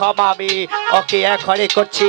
ক্ষমা আমি ওকে এখনই করছি।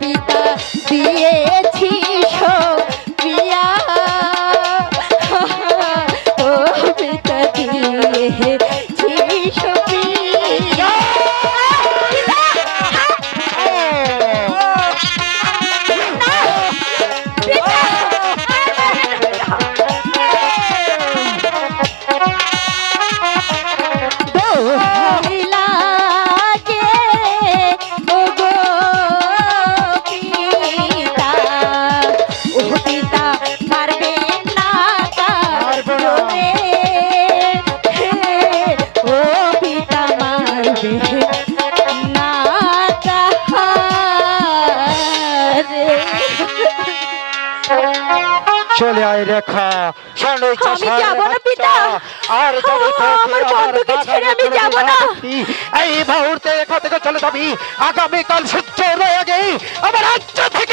পিতা দিয়েছি প্রিয়া ও পিতা দিয়ে চলে আয় রেখা। শোনো চাষা আর যাবি আমার বন্ধুকে ছেড়ে আমি যাব না। এই মুহূর্তে এখান থেকে চলে যাবি। আগামীকাল সূর্য রয়ে গেই আমার রাজ্য থেকে